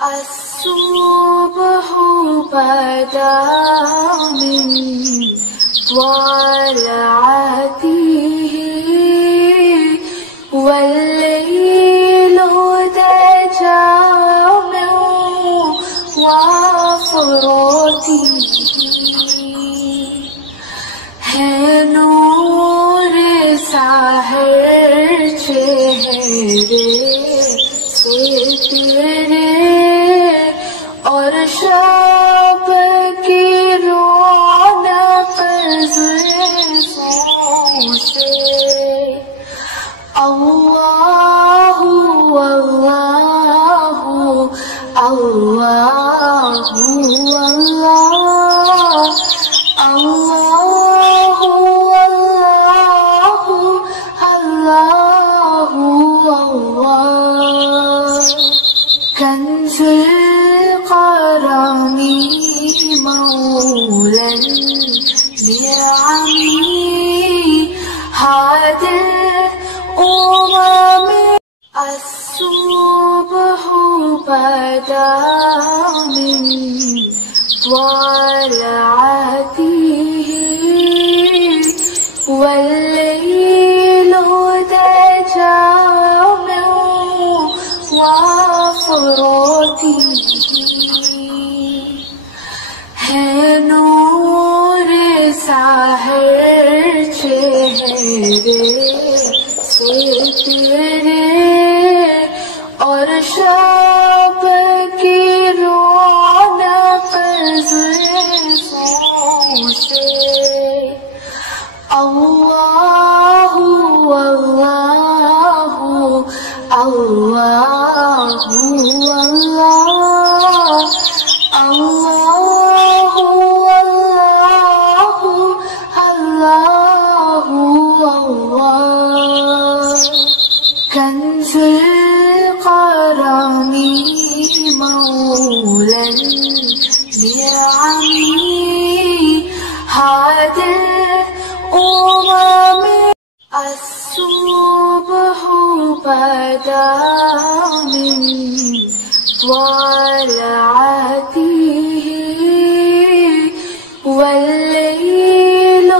الصبح بدا من طلعته والليل دجى من وفرته है नूर साहर चेहरे से तेरे और शब की रौनक ज़ुल्फ़ों से अल्लाहु अल्लाहु अल्लाहु अल्लाह कंज़ुल क़रानी मौलन निअमी हादिल उमम अस्सुब्हु बदा मिन त्वलअतिही والليل دجى من وفرته है नूर साहर चेहरे से तेरे और शब की रौनक ज़ुल्फ़ों से अल्लाहु अल्लाहु अल्लाहु अल्लाहु अल्लाहु अल्लाहु अल्लाह कंज़ुल क़रानी मौलन निअमी हादिल उमम अस्सुब्हु बदा मिन त्वलअतिही والليل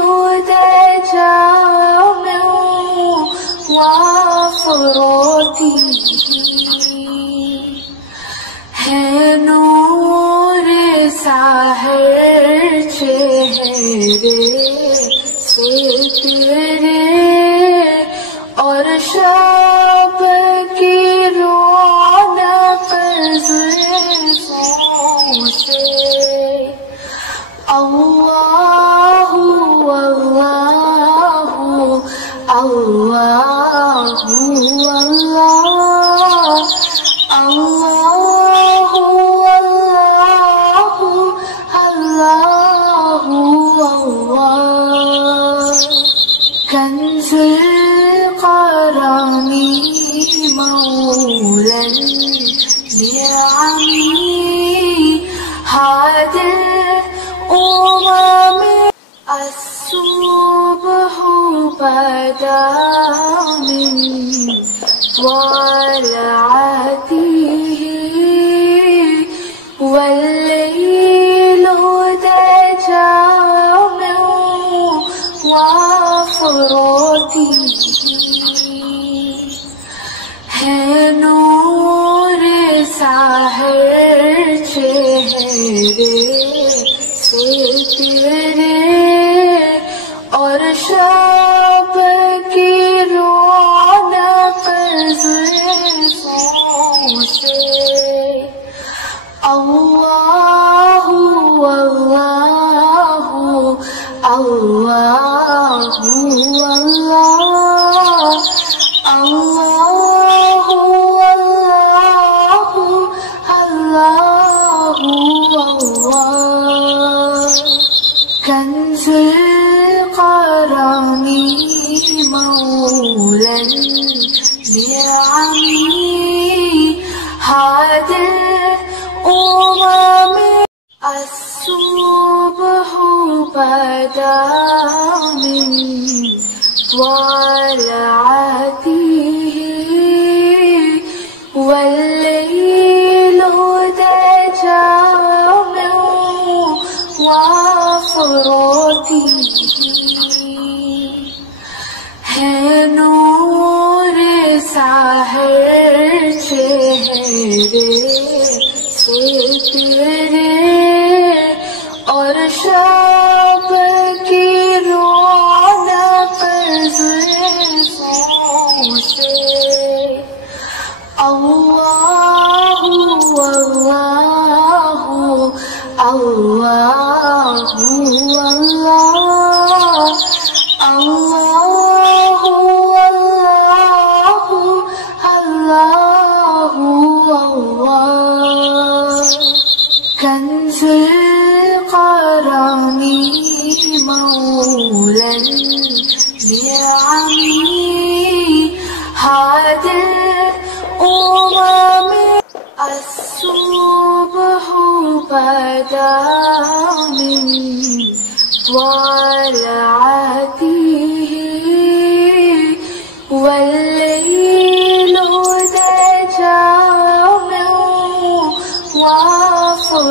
دجى من وفرته है नूर साहर चेहरे से तेरे और शब की रौनक ज़ुल्फ़ों से अल्लाहु अल्लाहु अल्लाहु अल्लाहु अल्लाहु अल्लाहु अल्लाह कंज़ुल क़रानी मौलन निअमी हादिल उमम अस्सुब्हु बदा मिन त्वलअतिही والليل دجى من वफरته है नूर साहर चेहरे से तेरे और शब की रौनक ज़ुल्फ़ों से अल्लाहु अल्लाहु अल्लाहु अल्लाहु अल्लाहु अल्लाहु अल्लाह कंज़ुल क़रानी मौलन निअमी हादिल उमम अस्सुब्हु बदा मिन त्वलअतिही والليل से तेरे और शब की रौनक ज़ुल्फ़ों से। अल्लाहु अल्लाहु अल्लाहु अल्लाहु अल्लाहु अल्लाहु अल्लाह। कंज़ुल क़रानी मौलन निअमी हादिल उम्म अस्सुब्हु बदा मिन त्वलअतिही वल्लैलु दजा मिन वफ़रातिही।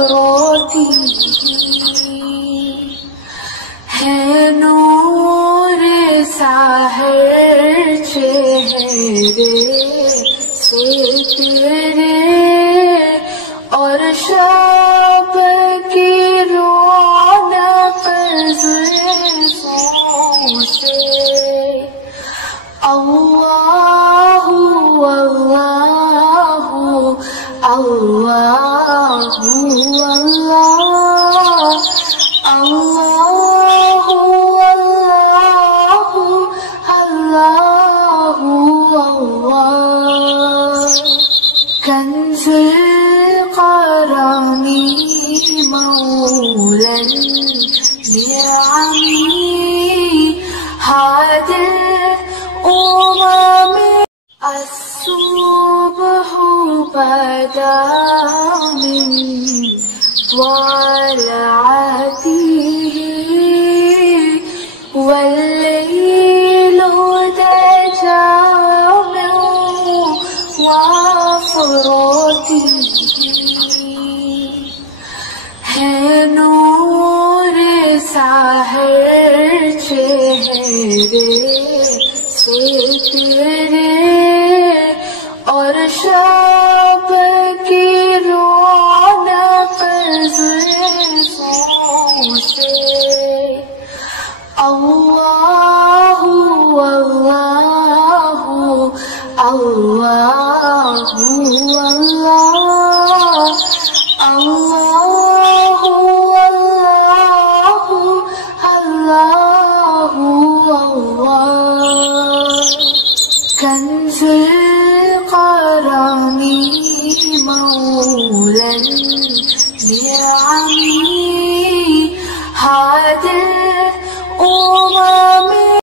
है नूर साहर चेहरे से तेरे और शब की रौनक ज़ुल्फ़ों से। अल्लाहु अल्लाहु अल्लाहु अल्लाहु अल्लाहु अल्लाहु अल्लाह। कंज़ुल क़रानी मौलन निअमी हादिल उम्म अस्सुब्हु बदा मिन त्वलअतिही वल्लैलु दजा मिन वफ़रातिही। है नूर साहर चेहरे से तेरे और शब की रौनक ज़ुल्फ़ों से। अल्लाहु अल्लाहु अल्लाहु अल्लाहु अल्लाहु अल्लाहु अल्लाह। कंज़ुल क़रानी मौलन निअमी